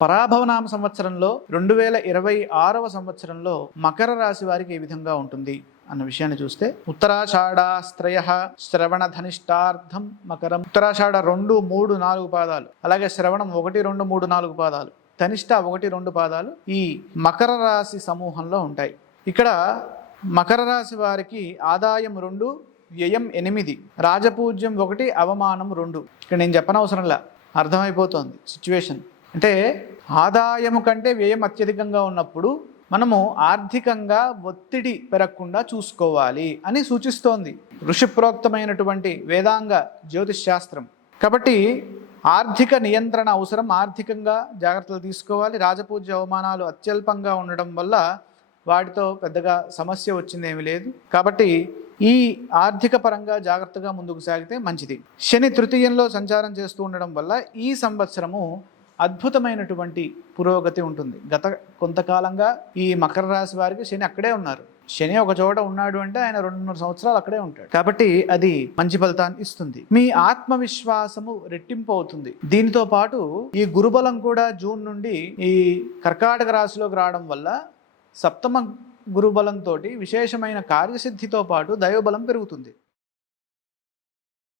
పరాభవనామ సంవత్సరంలో 2026వ సంవత్సరంలో మకర రాశి వారికి ఏ విధంగా ఉంటుంది అన్న విషయాన్ని చూస్తే ఉత్తరాషాఢాస్త్రయ శ్రవణ ధనిష్టార్థం మకరం. ఉత్తరాషాఢ 2, 3, 4 పాదాలు, అలాగే శ్రవణం 1, 2, 3, 4 పాదాలు, ధనిష్ట 1, 2 పాదాలు ఈ మకర రాశి సమూహంలో ఉంటాయి. ఇక్కడ మకర రాశి వారికి ఆదాయం 2, వ్యయం 8, రాజపూజ్యం 1, అవమానం 2. ఇక్కడ నేను చెప్పనవసరంలా, అర్థమైపోతుంది సిచ్యువేషన్. అంటే ఆదాయము కంటే వ్యయం అత్యధికంగా ఉన్నప్పుడు మనము ఆర్థికంగా ఒత్తిడి పెరగకుండా చూసుకోవాలి అని సూచిస్తోంది ఋషిప్రోక్తమైనటువంటి వేదాంగ జ్యోతిష్ శాస్త్రం. కాబట్టి ఆర్థిక నియంత్రణ అవసరం, ఆర్థికంగా జాగ్రత్తలు తీసుకోవాలి. రాజపూజ్య అవమానాలు అత్యల్పంగా ఉండడం వల్ల వాటితో పెద్దగా సమస్య వచ్చిందేమీ లేదు. కాబట్టి ఈ ఆర్థిక పరంగా జాగ్రత్తగా ముందుకు సాగితే మంచిది. శని తృతీయంలో సంచారం చేస్తూ ఉండడం వల్ల ఈ సంవత్సరము అద్భుతమైనటువంటి పురోగతి ఉంటుంది. గత కొంతకాలంగా ఈ మకర రాశి వారికి శని అక్కడే ఉన్నారు. శని ఒక చోట ఉన్నాడు అంటే ఆయన 2.5 సంవత్సరాలు అక్కడే ఉంటాడు. కాబట్టి అది మంచి ఫలితాన్ని ఇస్తుంది. మీ ఆత్మవిశ్వాసము రెట్టింపు అవుతుంది. దీనితో పాటు ఈ గురుబలం కూడా జూన్ నుండి ఈ కర్కాటక రాశిలోకి రావడం వల్ల సప్తమ గురుబలంతో విశేషమైన కార్యసిద్ధితో పాటు దైవబలం పెరుగుతుంది.